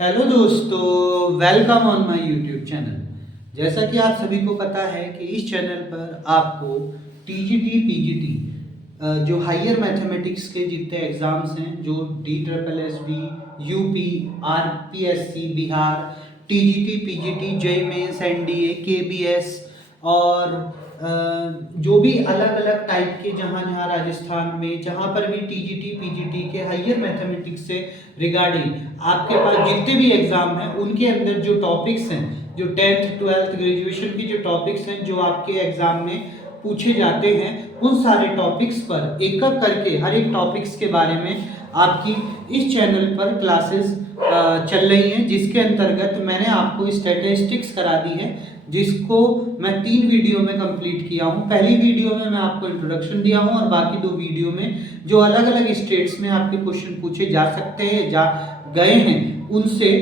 Hello दोस्तों, welcome on my YouTube channel. जैसा कि आप सभी को पता है कि इस चैनल पर आपको टीजीटी पीजीटी जो हायर मैथमेटिक्स के जितने एग्ज़ाम्स हैं, जो D triple S B, UP, RPSC Bihar, TGT PGT, JEE mains, NDA, KBS और जो भी अलग अलग टाइप के जहाँ जहाँ राजस्थान में जहाँ पर भी टीजीटी पीजीटी के हायर मैथमेटिक्स से रिगार्डिंग आपके पास जितने भी एग्जाम हैं उनके अंदर जो टॉपिक्स हैं, जो 10th 12th ग्रेजुएशन की जो टॉपिक्स हैं जो आपके एग्जाम में पूछे जाते हैं, उन सारे टॉपिक्स पर एक एक करके हर एक टॉपिक्स के बारे में आपकी इस चैनल पर क्लासेस चल रही हैं, जिसके अंतर्गत मैंने आपको स्टैटिस्टिक्स करा दी है, जिसको मैं 3 वीडियो में कंप्लीट किया हूँ। पहली वीडियो में मैं आपको इंट्रोडक्शन दिया हूँ और बाकी 2 वीडियो में जो अलग अलग स्टेट्स में आपके क्वेश्चन पूछे जा सकते हैं, जा गए हैं, उनसे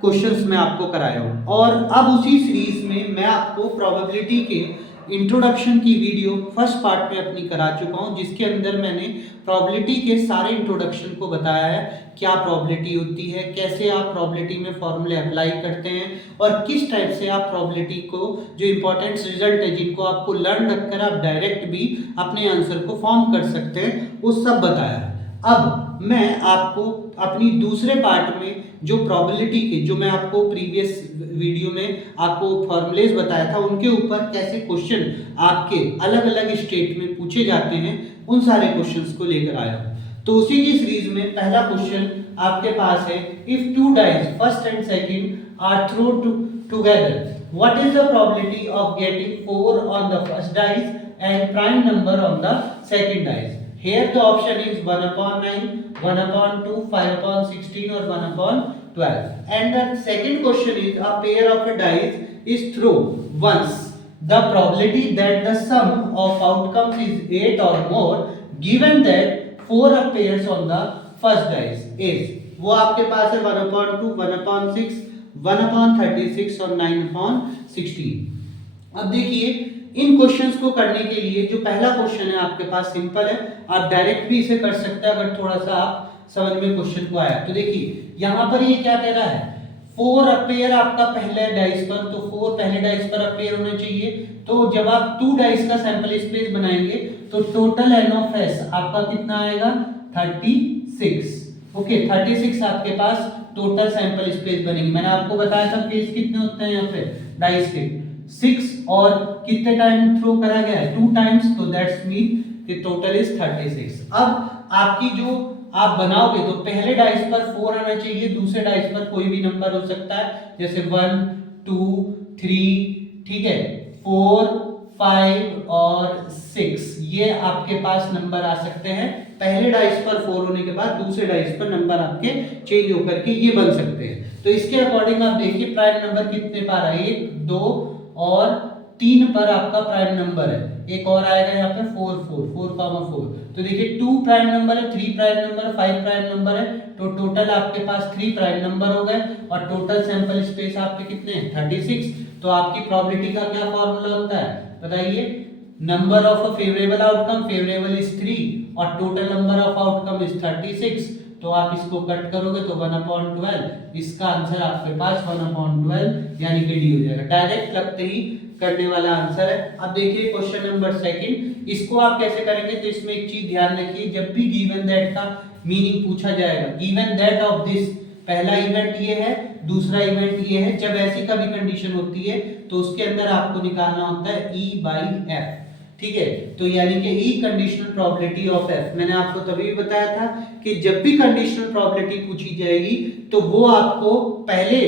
क्वेश्चंस मैं आपको कराया हूँ। और अब उसी सीरीज में मैं आपको प्रोबेबिलिटी के इंट्रोडक्शन की वीडियो फर्स्ट पार्ट में अपनी करा चुका हूँ, जिसके अंदर मैंने प्रोबेबिलिटी के सारे इंट्रोडक्शन को बताया है। क्या प्रोबेबिलिटी होती है, कैसे आप प्रोबेबिलिटी में फॉर्मूले अप्लाई करते हैं और किस टाइप से आप प्रोबेबिलिटी को जो इंपॉर्टेंट रिजल्ट है जिनको आपको लर्न रखकर आप डायरेक्ट भी अपने आंसर को फॉर्म कर सकते हैं, वो सब बताया है। अब मैं आपको अपनी दूसरे पार्ट में जो प्रोबेबिलिटी के जो मैं आपको प्रीवियस वीडियो में आपको फॉर्मूलेज बताया था, उनके ऊपर कैसे क्वेश्चन आपके अलग अलग स्टेट में पूछे जाते हैं, उन सारे क्वेश्चंस को लेकर आया हूं। तो उसी की सीरीज में पहला क्वेश्चन आपके पास है, if two dice first and second are thrown together what is the probability of getting 4 on the first dice and prime number on the second dice. Here the option is 1 upon 9, 1 upon 2, 5 upon 16 or 1 upon 12. And the second question is, a pair of a dice is thrown once. The probability that the sum of outcomes is 8 or more given that 4 appears on the first dice is, वो आपके पास है 1 upon 2, 1 upon 6, 1 upon 36 और 9 upon 16। अब देखिए, इन questions को करने के लिए जो पहला क्वेश्चन है आपके पास सिंपल है, आप डायरेक्ट भी इसे कर सकते हैं अगर थोड़ा सा आप समझ में क्वेश्चन को आया। तो देखिए यहाँ पर ये क्या कह रहा है, 4 अपेयर आपका पहले डाइस पर, तो 4 पहले डाइस पर अपेयर होना चाहिए। तो जब आप 2 डाइस का सैंपल स्पेस बनाएंगे तो टोटल एन ऑफ एस आपका कितना आएगा, 36। ओके, 36 आपके पास टोटल सैंपल स्पेस बनेगी। मैंने आपको बताया था पेज कितने होते हैं यहाँ पे डाइस के, 6, और कितने टाइम थ्रो करा गया है, 2 टाइम्स, तो दैट्स मीन कि टोटल इज 36। अब आपकी जो आप बनाओगे तो पहले डाइस पर 4 आना चाहिए, दूसरे डाइस पर कोई भी नंबर हो सकता है, जैसे 1 2 3, ठीक है, 4 5 और 6, ये आपके पास नंबर आ सकते हैं। पहले डाइस पर 4 होने के बाद दूसरे डाइस पर नंबर आपके चेंज होकर के ये बन सकते हैं। तो इसके अकॉर्डिंग आप देखिए प्राइम नंबर कितने पर आ रहा है, 1 2 और 3 पर आपका प्राइम नंबर है। एक और आएगा यहाँ पे 4 4। तो देखिए 2 प्राइम नंबर है, 3 प्राइम नंबर है, 5 प्राइम नंबर है, तो टोटल आपके पास 3 प्राइम नंबर हो गए और टोटल सैंपल स्पेस आपके कितने हैं, 36। तो आपकी प्रोबेबिलिटी का क्या फॉर्मूला होता है बताइए, number of a favourable outcome, favourable is 3 और total number of outcome is 36। तो आप इसको कट करोगे तो 1/12, इसका आंसर आपके पास 1/12 यानी कि डी हो जाएगा। डायरेक्ट लगते ही करने वाला आंसर है। अब देखिए क्वेश्चन नंबर सेकंड, इसको आप कैसे करेंगे, तो इसमें एक चीज ध्यान रखिए, जब भी गिवन दैट का मीनिंग पूछा जाएगा, गिवन दैट ऑफ दिस, पहला इवेंट ये है, दूसरा इवेंट ये है, जब ऐसी कभी कंडीशन होती है तो उसके अंदर आपको निकालना होता है E/F, ठीक है। तो यानी कि ई कंडीशनल प्रोबेबिलिटी ऑफ एफ, मैंने आपको तभी भी बताया था कि जब भी कंडीशनल प्रोबेबिलिटी पूछी जाएगी तो वो आपको पहले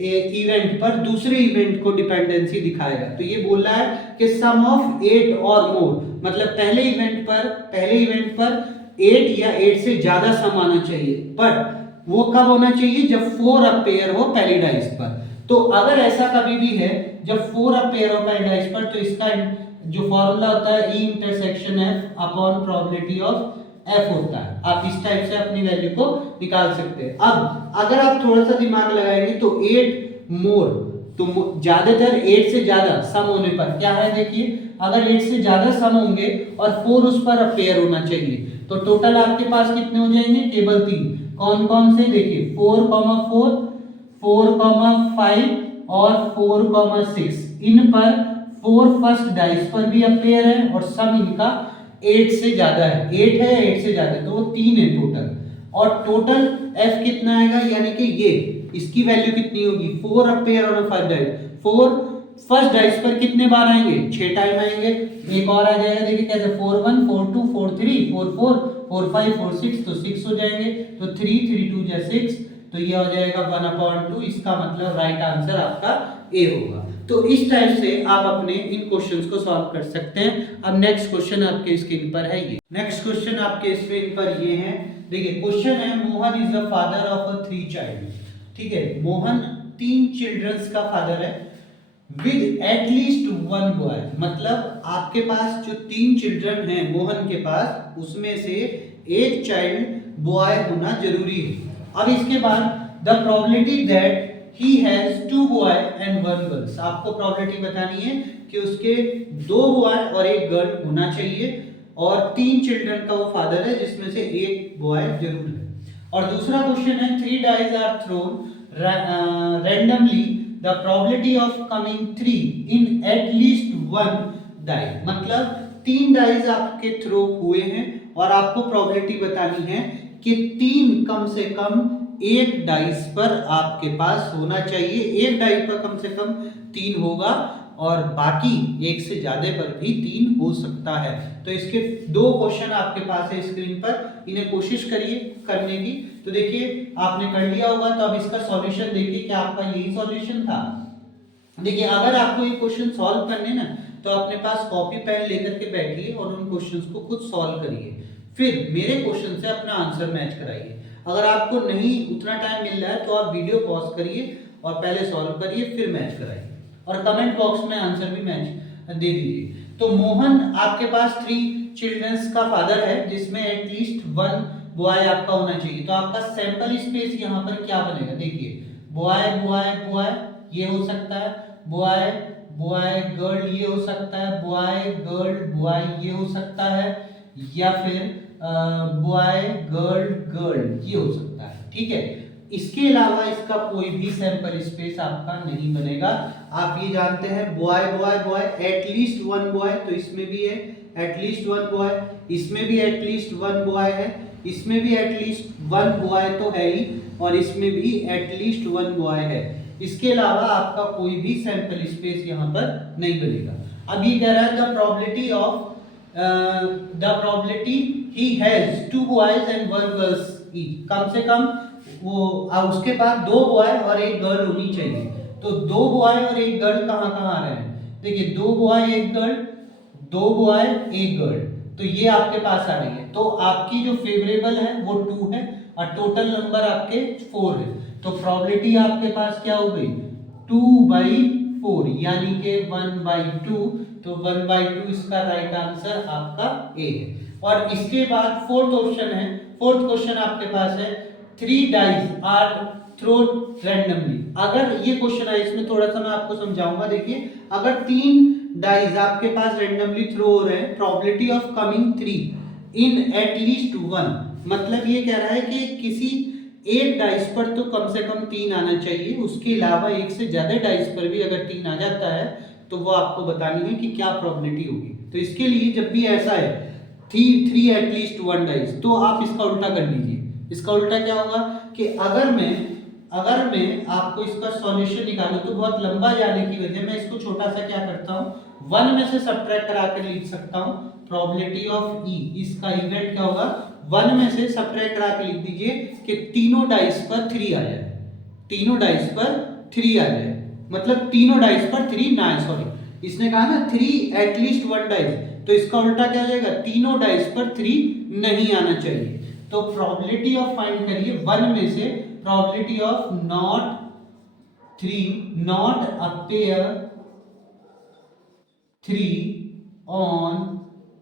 इवेंट पर दूसरे इवेंट को डिपेंडेंसी दिखाएगा। तो ये बोल रहा है कि सम ऑफ 8 और मोर, मतलब पहले इवेंट पर 8 या 8 से ज्यादा सम आना चाहिए, बट वो कब होना चाहिए, जब 4 अपेयर हो पहली डाइस पर। तो अगर ऐसा कभी भी है जब 4 अपेयर हो पहली डाइस पर, तो इसका जो फॉर्मूला होता है E intersection F upon probability of F होता है। आप इस टाइप से अपनी वैल्यू को निकाल सकते हैं। अब अगर आप थोड़ा सा दिमाग लगाएंगे तो 8 मोर, तो ज्यादातर 8 से ज्यादा सम होने पर क्या है, देखिए अगर 8 से ज्यादा सम होंगे और 4 उस पर अपेयर होना चाहिए, तो टोटल आपके पास कितने हो जाएंगे, केवल 3। कौन कौन से, देखिए 4, 4, 4,5 और 4,6 इन पर 4 फर्स्ट डाइस पर भी अपेयर है और सम इनका 8 से ज्यादा है, 8 है या 8 से ज्यादा है, तो वो 3 है टोटल। और टोटल f कितना आएगा, यानी कि ये इसकी वैल्यू कितनी होगी, 4 अपेयर और 5 डाइस। 4 फर्स्ट डाइस पर कितने बार आएंगे, 6 टाइम आएंगे। एक और आ जाएगा, देखिए कैसे 4 1 4 2 4 3 4 4 4 5 4 6, तो 6 हो जाएंगे, तो 3 3 2 जा 6, तो ये हो जाएगा 1/2। इसका मतलब राइट आंसर आपका ए होगा। तो इस टाइप से आप अपने इन क्वेश्चंस को सॉल्व कर सकते हैं। अब नेक्स्ट क्वेश्चन आपके स्क्रीन पर है, ये नेक्स्ट क्वेश्चन आपके स्क्रीन पर ये है। देखिए क्वेश्चन है, Mohan is the father of a 3 child. ठीक है, मोहन 3 चिल्ड्रंस का फादर है विद एटलीस्ट 1 बॉय। मतलब आपके पास जो 3 चिल्ड्रन हैं मोहन के पास, उसमें से एक चाइल्ड बॉय होना जरूरी है। अब इसके बाद the probability that he has 2 boy and 1 girls. आपको प्रोबेबिलिटी बतानी है कि उसके 2 बॉय और 1 गर्ल होना चाहिए, और 3 चिल्ड्रन का वो फादर है जिसमें से 1 बॉय जरूर है। और दूसरा क्वेश्चन है, 3 dice are thrown randomly, the probability of coming 3 in at least 1 die. मतलब 3 डाइज आपके थ्रो हुए हैं और आपको प्रोबेबिलिटी बतानी है कि 3 कम से कम 1 डाइस पर आपके पास होना चाहिए। 1 डाई पर कम से कम 3 होगा और बाकी 1 से ज्यादा पर भी 3 हो सकता है। तो इसके 2 क्वेश्चन आपके पास है स्क्रीन पर, इन्हें कोशिश करिए करने की। तो देखिए आपने कर लिया होगा, तो अब इसका सॉल्यूशन देखिए कि आपका यही सॉल्यूशन था। देखिए अगर आपको ये क्वेश्चन सॉल्व करने ना, तो अपने पास कॉपी पेन लेकर के बैठिए और उन क्वेश्चंस को खुद सॉल्व करिए, फिर मेरे क्वेश्चन से अपना आंसर मैच कराइए। अगर आपको नहीं उतना टाइम मिल रहा है तो आप वीडियो पॉज करिए और पहले सॉल्व करिए, फिर मैच कराइए, और कमेंट बॉक्स में आंसर भी मैच दे दीजिए। तो मोहन आपके पास 3 चिल्ड्रंस का फादर है जिसमें एटलीस्ट 1 बॉय आपका होना चाहिए। तो आपका सैंपल स्पेस यहाँ पर क्या बनेगा, देखिए बॉय बॉय बॉय ये हो सकता है, बॉय बॉय गर्ल ये हो सकता है, बॉय गर्ल बॉय ये हो सकता है, या फिर बॉय गर्ल गर्ल ये हो सकता है। ठीक है, इसके अलावा इसका कोई भी सैंपल स्पेस आपका नहीं बनेगा। आप ये जानते हैं boy boy boy at least 1 boy, तो इसमें भी है एटलीस्ट 1 बॉय, इसमें भी एटलीस्ट 1 बॉय है, इसमें भी एटलीस्ट 1 बॉय तो है ही, और इसमें भी एटलीस्ट 1 बॉय है। इसके अलावा आपका कोई भी सैंपल स्पेस यहाँ पर नहीं बनेगा। अब ये कह रहा है the probability he has 2 boys and 1 girls each. कम से कम वो उसके पास 2 बॉय और 1 गर्ल होनी चाहिए। तो 2 बॉय और 1 गर्ल कहाँ कहाँ आ रहे हैं, देखिए 2 बॉय 1 गर्ल, 2 बॉय 1 गर्ल, तो ये आपके पास आ रही है। तो आपकी जो फेवरेबल है वो 2 है और टोटल नंबर आपके 4 है। तो प्रोबेबिलिटी आपके पास क्या हो गई 2/4, यानी कि 1/2। तो 1/2 इसका राइट आंसर आपका ए है। और इसके बाद फोर्थ ऑप्शन है, फोर्थ क्वेश्चन आपके पास है 3 डाइज आर थ्रोन रैंडमली। अगर ये क्वेश्चन है, इसमें थोड़ा सा मैं आपको समझाऊंगा। देखिए अगर 3 डाइज आपके पास रैंडमली थ्रो हो रहे हैं, probability of coming 3 in at least 1, मतलब ये कह रहा है कि किसी एक डाइस पर तो कम से कम 3 आना चाहिए, उसके अलावा 1 से ज्यादा डाइस पर भी अगर 3 आ जाता है तो वो आपको बतानी है कि क्या प्रोबेबिलिटी होगी। तो इसके लिए जब भी ऐसा है 3 एटलीस्ट 1 डाइस, तो आप इसका उल्टा कर लीजिए। इसका उल्टा क्या होगा कि अगर मैं आपको इसका सॉल्यूशन निकालूं तो बहुत लंबा जाने की वजह मैं इसको छोटा सा क्या करता हूं, 1 में से सब्ट्रैक्ट करा के लिख सकता हूं। प्रोबेबिलिटी ऑफ ई, इसका इवेंट क्या होगा, 1 में से सब्ट्रैक्ट करा के लिख दीजिए कि तीनों डाइस पर 3 आ जाए, तीनों डाइस पर 3 आ जाए, मतलब तीनों डाइस पर 3 ना आए, सॉरी इसने कहा ना 3 एटलीस्ट 1 डाइस, तो इसका उल्टा क्या हो जाएगा, तीनों डाइस पर 3 नहीं आना चाहिए। तो प्रोबेबिलिटी ऑफ फाइंड करिए 1 में से, probability of not appear 3 on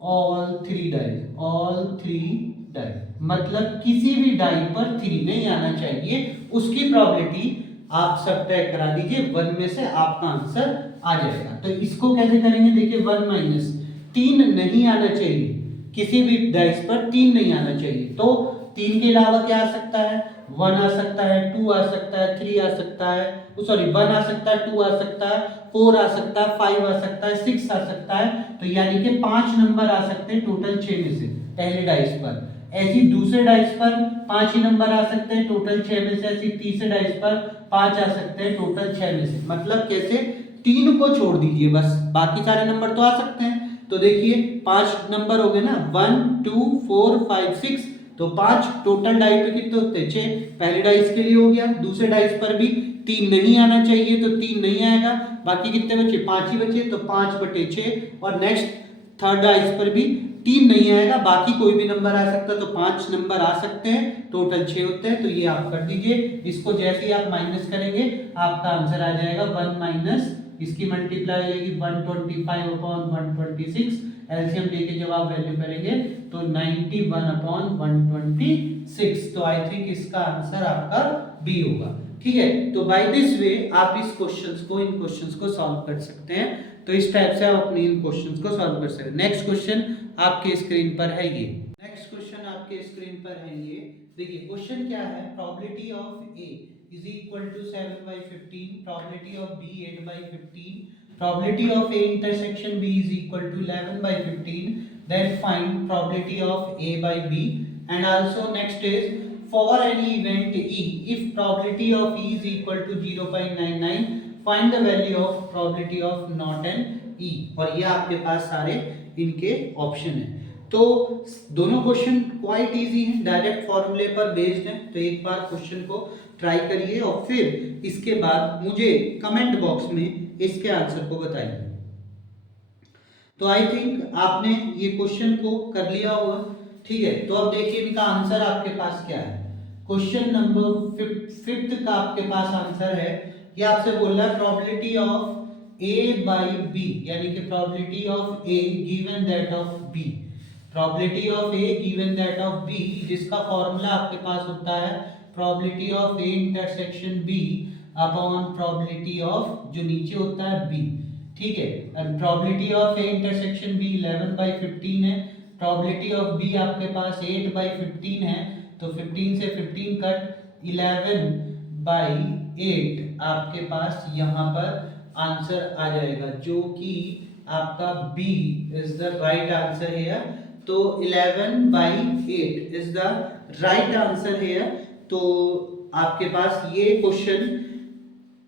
all 3 dice, मतलब किसी भी डाई पर 3 नहीं आना चाहिए, उसकी प्रोबेबिलिटी आप सब्ट्रैक्ट करा दीजिए, 1 में से आपका आंसर आ जाएगा। तो इसको कैसे करेंगे, देखिए 1 माइनस 3 नहीं आना चाहिए, किसी भी डाइस पर 3 नहीं आना चाहिए, तो 3 के अलावा क्या आ सकता है, 1 आ सकता है, 2 आ सकता है, 3 आ सकता है, सॉरी 1 आ सकता है, 2 आ सकता है, 4 आ सकता है, 5 आ सकता है, 6 आ सकता है। तो यानी कि 5 नंबर आ सकते हैं टोटल 6 में से पहले डाइस पर। ऐसी दूसरे डाइस पर 5 ही नंबर आ सकते हैं टोटल 6 में से। ऐसी तीसरे डाइस पर 5 आ सकते हैं टोटल 6 में से। मतलब कैसे, 3 को छोड़ दीजिए बस, बाकी सारे नंबर तो आ सकते हैं। तो देखिए 5 नंबर हो गए ना, 1 2 4 5 6। तो 5 टोटल डाइस पे कितने होते हैं, 6। पहले डाइस के लिए हो गया। दूसरे डाइस पर भी 3 नहीं आना चाहिए, तो 3 नहीं आएगा। बाकी कितने बचे, 5 ही बचे, तो 5/6। और नेक्स्ट थर्ड डाइस पर भी 3 नहीं आएगा, बाकी कोई भी नंबर आ सकता है। तो 5 नंबर आ सकते हैं, टोटल 6 होते हैं। तो ये आप कर दीजिए। इसको जैसे ही आप माइनस करेंगे आपका आंसर आ जाएगा 1 माइनस, इसकी मल्टीप्लाई हो जाएगी 125/126। एलसीएम लेके जब आप वैल्यू करेंगे तो 91/126। तो आई थिंक इसका आंसर आपका बी होगा। ठीक है, तो बाय दिस वे आप इन क्वेश्चंस को सॉल्व कर सकते हैं। तो इस टाइप से आप अपने इन क्वेश्चंस को सॉल्व कर सकते हैं। नेक्स्ट क्वेश्चन आपके स्क्रीन पर है ये। नेक्स्ट क्वेश्चन आपके स्क्रीन पर है ये। देखिए क्वेश्चन क्या है, probability of A is equal to 7/15, probability of B 8/15, probability of A intersection B is equal to 11/15. Then find probability of A by B. And also next is for any event E, if probability of E is equal to 0.99, find the value of probability of not an E. और ये आपके पास सारे इनके option हैं। तो दोनों question quite easy हैं, direct फॉर्मूले पर बेस्ड हैं। तो एक बार क्वेश्चन को ट्राई करिए और फिर इसके बाद मुझे कमेंट बॉक्स में इसके आंसर को बताइए। तो आई थिंक आपने ये क्वेश्चन को कर लिया होगा। ठीक है, तो अब देखिए इनका आंसर आपके पास क्या है। क्वेश्चन नंबर 5 का आपके पास आंसर है, ये आपसे बोल रहा है probability of A by B, यानी कि probability of A given that of B, probability of A given that of B, जिसका फॉर्मूला आपके पास होता है probability of A intersection B upon probability of जो नीचे होता है B। ठीक है, and probability of A intersection B 11/15 है, प्रोबेबिलिटी ऑफ B आपके पास 8/15 है। तो 15 से 15 कट, 11/8 आपके पास यहाँ पर आंसर आ जाएगा, जो कि आपका B is the right answer है। तो 11/8 इज द राइट आंसर है। तो आपके पास ये क्वेश्चन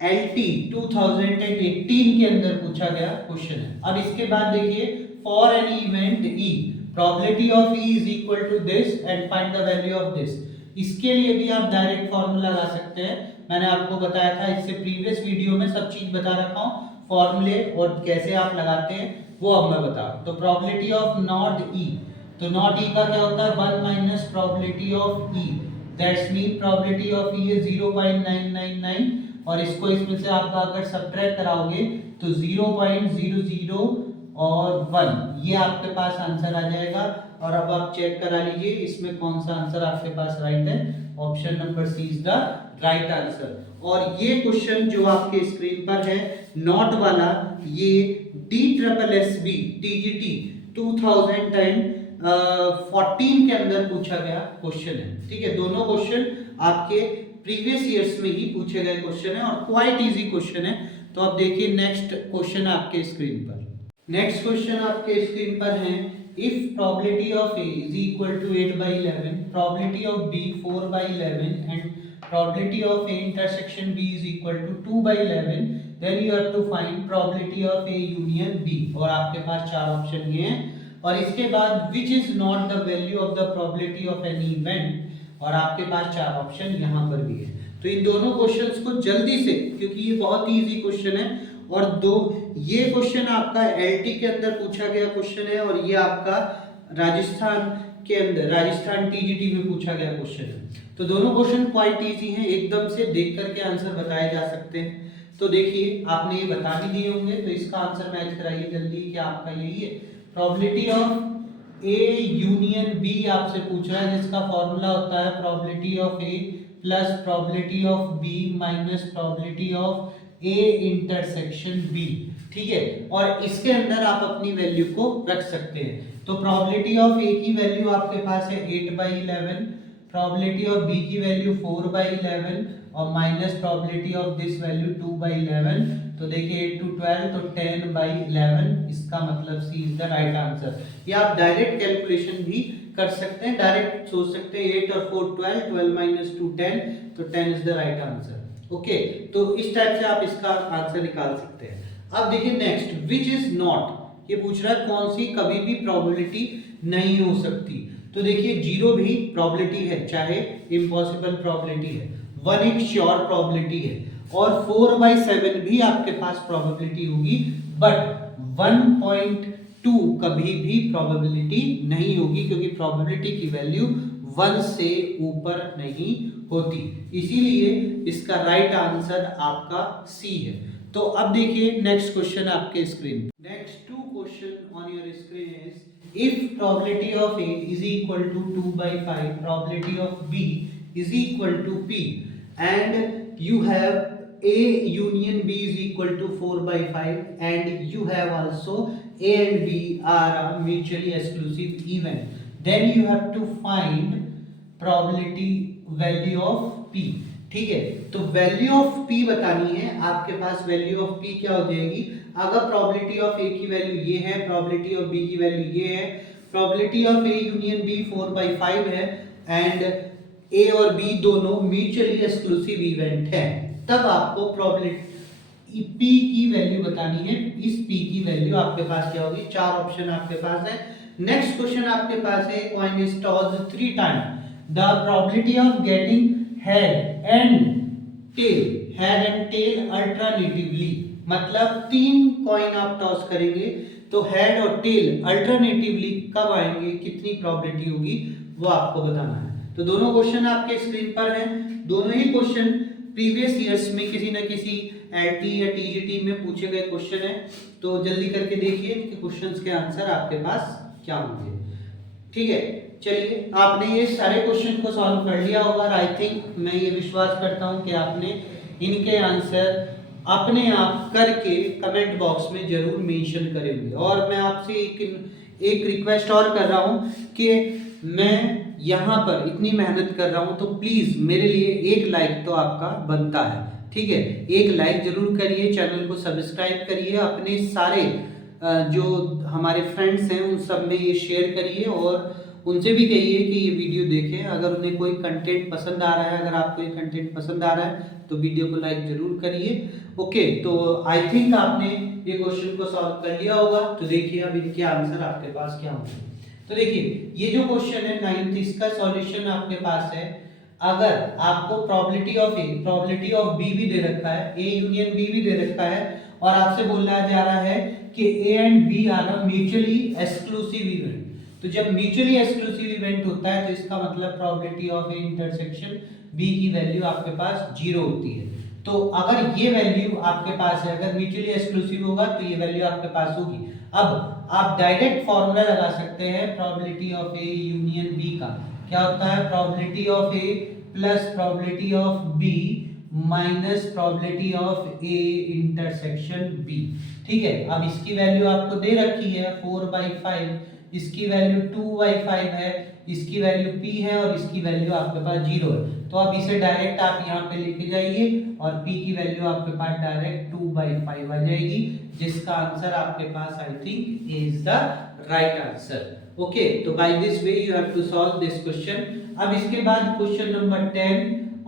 LT 2018 के अंदर पूछा गया क्वेश्चन है। अब इसके बाद देखिए for any event E, probability of E is equal to this and find the value of this. इसके लिए भी आप डायरेक्ट फॉर्मूला लगा सकते हैं। मैंने आपको बताया था, इससे प्रीवियस वीडियो में सब चीज बता रखा हूँ, फॉर्मूले और कैसे आप लगाते हैं वो अब मैं बता। तो प्रोबेबिलिटी ऑफ नॉट E, तो नॉट E का क्या होता है 1 minus probability of E, that's mean probability of E is 0.999। और इसको इसमें से आप अगर सब्ट्रैक्ट कराओगे तो 0.00 और 1, ये आपके पास आंसर आ जाएगा। और अब आप चेक करा लीजिए इसमें कौन सा आंसर आपके पास राइट है। Option number C is the right answer. और ये क्वेश्चन जो आपके स्क्रीन पर है नॉट वाला, ये DSSB TGT 2014 के अंदर पूछा गया क्वेश्चन है। ठीक है, दोनों क्वेश्चन आपके प्रीवियस ईयर्स में ही पूछे गए क्वेश्चन है और क्वाइट इजी क्वेश्चन है। तो अब देखिए नेक्स्ट क्वेश्चन आपके स्क्रीन पर। नेक्स्ट क्वेश्चन आपके स्क्रीन पर है, if probability of A is equal to 8/11, probability of B 4/11 and probability of A intersection B is equal to 2/11, then you have to find probability of A union B। और आपके पास चार option ये हैं। और इसके बाद which is not the value of the probability of any event, और आपके पास चार ऑप्शन यहाँ पर भी है। तो इन दोनों क्वेश्चंस को जल्दी से, क्योंकि ये बहुत ही इजी क्वेश्चन है, और ये क्वेश्चन आपका LT के अंदर पूछा गया क्वेश्चन है, और ये आपका राजस्थान के अंदर राजस्थान TGT में पूछा गया क्वेश्चन है। तो दोनों क्वेश्चन क्वाइट इजी हैं, एकदम से देख करके आंसर बताए जा सकते हैं। तो देखिए आपने ये बता भी दिए होंगे, तो इसका आंसर मैच कराइए जल्दी कि आपका यही है। Probability of A union B आपसे पूछ रहा है, जिसका फॉर्मूला होता है probability of A plus probability of B minus probability of A intersection B। ठीक है, और इसके अंदर आप अपनी वैल्यू को रख सकते हैं। तो प्रोबेबिलिटी ऑफ A की वैल्यू आपके पास है 8/11, प्रोबेबिलिटी ऑफ बी की वैल्यू 4/11 और minus probability of this value 2/11, तो देखिए 8 to 12 तो 10/11, इसका मतलब सी इज द राइट आंसर। ये आप डायरेक्ट कैलकुलेशन भी कर सकते हैं, डायरेक्ट सोच सकते हैं 8 और 4 12, 12 minus 2 10, तो 10 is the right answer. Okay, तो इस टाइप से आप इसका आंसर निकाल सकते हैं। अब देखिए नेक्स्ट, विच इज नॉट, ये पूछ रहा है कौन सी कभी भी प्रोबेबिलिटी नहीं हो सकती। तो देखिए 0 भी प्रोबेबिलिटी है, चाहे इम्पॉसिबल प्रोबेबिलिटी है, 1 एक श्योर प्रोबेबिलिटी है, और 4/7 भी आपके पास प्रोबेबिलिटी होगी, बट 1.2 कभी भी प्रोबेबिलिटी नहीं होगी, क्योंकि प्रोबेबिलिटी की वैल्यू 1 से ऊपर नहीं होती। इसीलिए इसका राइट आंसर आपका सी है। तो अब देखिए नेक्स्ट क्वेश्चन आपके screen, next 2 question on your screen is, if probability of A is equal to 2/5, probability of B is equal to P, and you have A union B is equal to 4/5, and you have also A and B are a mutually exclusive event, then you have to find probability value of P। ठीक है, तो value of P बतानी है आपके पास। Value of P क्या हो जाएगी, अगर प्रोबेबिलिटी ऑफ A की वैल्यू ये है, प्रोबेबिलिटी ऑफ B की वैल्यू ये है, probability of A union B 4/5 है, एंड A और B दोनों म्यूचुअली एक्सक्लूसिव इवेंट है, तब आपको प्रोबेबिलिटी P की वैल्यू बतानी है। इस P की वैल्यू आपके पास क्या होगी, 4 ऑप्शन आपके पास है। नेक्स्ट क्वेश्चन आपके पास है, coin is tossed 3 time, the probability of getting head and tail alternatively, मतलब 3 कॉइन आप टॉस करेंगे तो हेड और टेल अल्टरनेटिवली कब आएंगे, कितनी प्रोबेबिलिटी होगी, वो आपको बताना है। तो दोनों क्वेश्चन आपके स्क्रीन पर हैं। दोनों ही क्वेश्चन प्रीवियस ईयर्स में किसी न किसी एलटी या टीजीटी में पूछे गए क्वेश्चन हैं, तो जल्दी करके देखिए कि क्वेश्चंस के आंसर आपके पास क्या होंगे। ठीक है, चलिए आपने ये सारे क्वेश्चन को सॉल्व कर लिया होगा, और आई थिंक मैं ये विश्वास करता हूँ कि आपने इनके आंसर अपने आप करके कमेंट बॉक्स में जरूर मेंशन करे होंगे। और मैं आपसे एक रिक्वेस्ट और कर रहा हूँ कि मैं यहाँ पर इतनी मेहनत कर रहा हूँ, तो प्लीज़ मेरे लिए एक लाइक तो आपका बनता है। ठीक है, एक लाइक जरूर करिए, चैनल को सब्सक्राइब करिए, अपने सारे जो हमारे फ्रेंड्स हैं उन सब में ये शेयर करिए, और उनसे भी कहिए कि ये वीडियो देखें। अगर उन्हें कोई कंटेंट पसंद आ रहा है, अगर आपको ये कंटेंट पसंद आ रहा है तो वीडियो को लाइक जरूर करिए। ओके, तो आई थिंक आपने ये क्वेश्चन को सॉल्व कर लिया होगा। तो देखिए अब इनके आंसर आपके पास क्या होंगे। तो देखिए ये जो क्वेश्चन है 9th, इसका सॉल्यूशन आपके पास है। अगर आपको probability of A, probability of B भी दे रखा है, ए यूनियन बी भी दे रखा है, और आपसे बोला जा रहा है कि A and B are a mutually exclusive event. तो जब म्यूचुअली एक्सक्लूसिव इवेंट होता है तो इसका मतलब probability of A intersection B की वैल्यू आपके पास 0 होती है। तो अगर ये वैल्यू आपके पास है, अगर म्यूचुअली एक्सक्लूसिव होगा तो ये वैल्यू आपके पास होगी। अब आप डायरेक्ट फॉर्मूला लगा सकते हैं probability of A union B का। क्या होता है, probability of A plus probability of B minus probability of A intersection B. ठीक है, अब इसकी वैल्यू आपको दे रखी है 4/5, इसकी वैल्यू 2/5 है, इसकी वैल्यू p है, और इसकी वैल्यू आपके पास 0 है। तो अब इसे डायरेक्ट आप यहाँ पे लेके जाइए, और p की वैल्यू आपके पास डायरेक्ट 2/5 आ जाएगी, जिसका आंसर आपके पास I think is the right answer. Okay, तो by this way you have to solve this question. अब इसके बाद क्वेश्चन नंबर 10,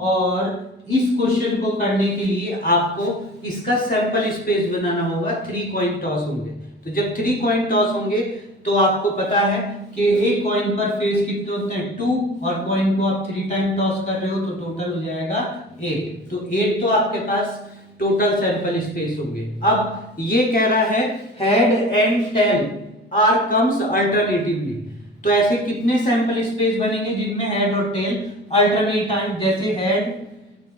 और इस क्वेश्चन को करने के लिए आपको इसका सैंपल स्पेस बनाना होगा। 3 कॉइन टॉस होंगे, तो जब 3 कॉइन टॉस होंगे तो आपको पता है कि एक कॉइन पर फेस कितने होते हैं, 2, और कॉइन को आप 3 टाइम टॉस कर रहे हो तो टोटल हो जाएगा 8। तो 8 तो आपके पास टोटल सैंपल स्पेस होंगे। अब ये कह रहा है head and tail are comes alternatively, तो ऐसे कितने सैंपल स्पेस बनेंगे जिनमें हेड और टेल अल्टरनेट आए, जैसे हेड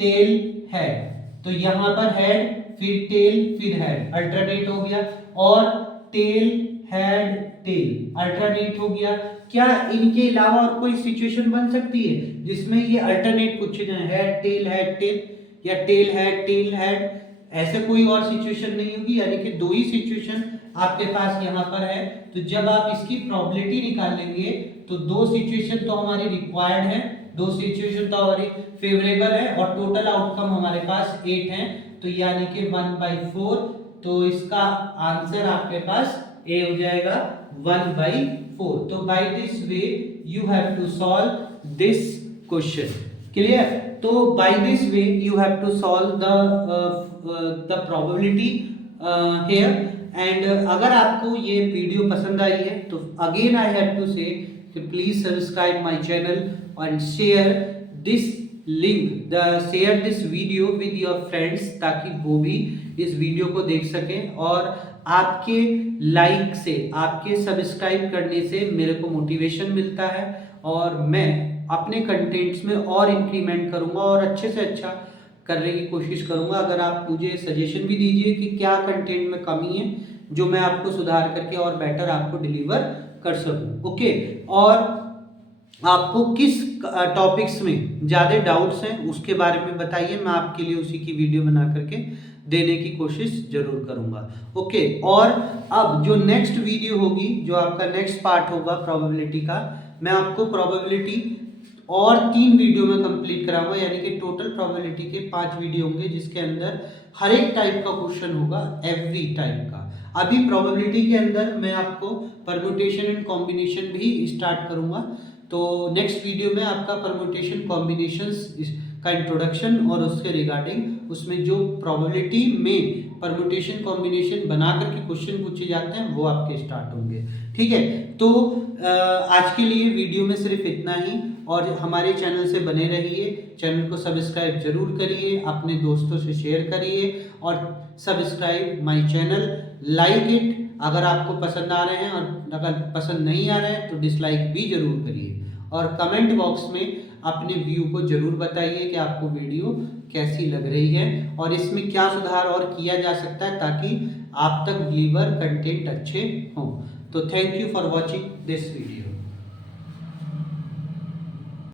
टेल हेड, तो यहां पर हेड फिर टेल फिर हेड अल्टरनेट हो गया, और टेल हेड टेल अल्टरनेट हो गया। क्या इनके अलावा और कोई सिचुएशन बन सकती है जिसमें ये अल्टरनेट पूछे जाए, हेड टेल या टेल हेड? ऐसे कोई और सिचुएशन नहीं होगी, यानी कि 2 ही सिचुएशन आपके पास यहाँ पर है। तो जब आप इसकी प्रोबेबिलिटी निकालेंगे तो 2 सिचुएशन तो हमारी रिक्वायर्ड है, दो सिचुएशन तो हमारी फेवरेबल है और टोटल आउटकम हमारे पास 8 है, तो यानी कि 1/4, तो इसका आंसर आपके पास ए हो जाएगा 1/4। तो by this way you have to solve this question. Clear? तो by this way you have to solve the probability here. And अगर आपको ये वीडियो पसंद आई है तो again I have to say please subscribe my channel and share this link share this video with your friends, ताकि वो भी इस वीडियो को देख सकें। और आपके लाइक से, आपके सब्सक्राइब करने से मेरे को मोटिवेशन मिलता है और मैं अपने कंटेंट्स में और इंक्रीमेंट करूंगा और अच्छे से अच्छा करने की कोशिश करूंगा। अगर आप मुझे सजेशन भी दीजिए कि क्या कंटेंट में कमी है जो मैं आपको सुधार करके और बेटर आपको डिलीवर कर सकूं। ओके, और आपको किस टॉपिक्स में ज़्यादा डाउट्स हैं उसके बारे में बताइए, मैं आपके लिए उसी की वीडियो बना करके देने की कोशिश जरूर करूंगा। ओके, और अब जो नेक्स्ट वीडियो होगी, जो आपका नेक्स्ट पार्ट होगा प्रोबेबिलिटी का, मैं आपको प्रोबेबिलिटी और 3 वीडियो में कंप्लीट कराऊंगा, यानी कि टोटल प्रोबेबिलिटी के 5 वीडियो होंगे जिसके अंदर हर एक टाइप का क्वेश्चन होगा, एवरी टाइप का। अभी प्रोबेबिलिटी के अंदर मैं आपको परम्यूटेशन एंड कॉम्बिनेशन भी स्टार्ट करूंगा, तो नेक्स्ट वीडियो में आपका परम्यूटेशन कॉम्बिनेशंस का इंट्रोडक्शन और उसके रिगार्डिंग उसमें जो प्रोबेबिलिटी में परम्यूटेशन कॉम्बिनेशन बना करके क्वेश्चन पूछे जाते हैं वो आपके स्टार्ट होंगे। ठीक है, तो आज के लिए वीडियो में सिर्फ इतना ही, और हमारे चैनल से बने रहिए, चैनल को सब्सक्राइब जरूर करिए, अपने दोस्तों से शेयर करिए और subscribe my channel, like it अगर आपको पसंद आ रहे हैं, और अगर पसंद नहीं आ रहे हैं तो डिसलाइक भी जरूर करिए, और कमेंट बॉक्स में अपने व्यू को जरूर बताइए कि आपको वीडियो कैसी लग रही है और इसमें क्या सुधार और किया जा सकता है ताकि आप तक डिलीवर कंटेंट अच्छे हों। तो thank you for watching this video.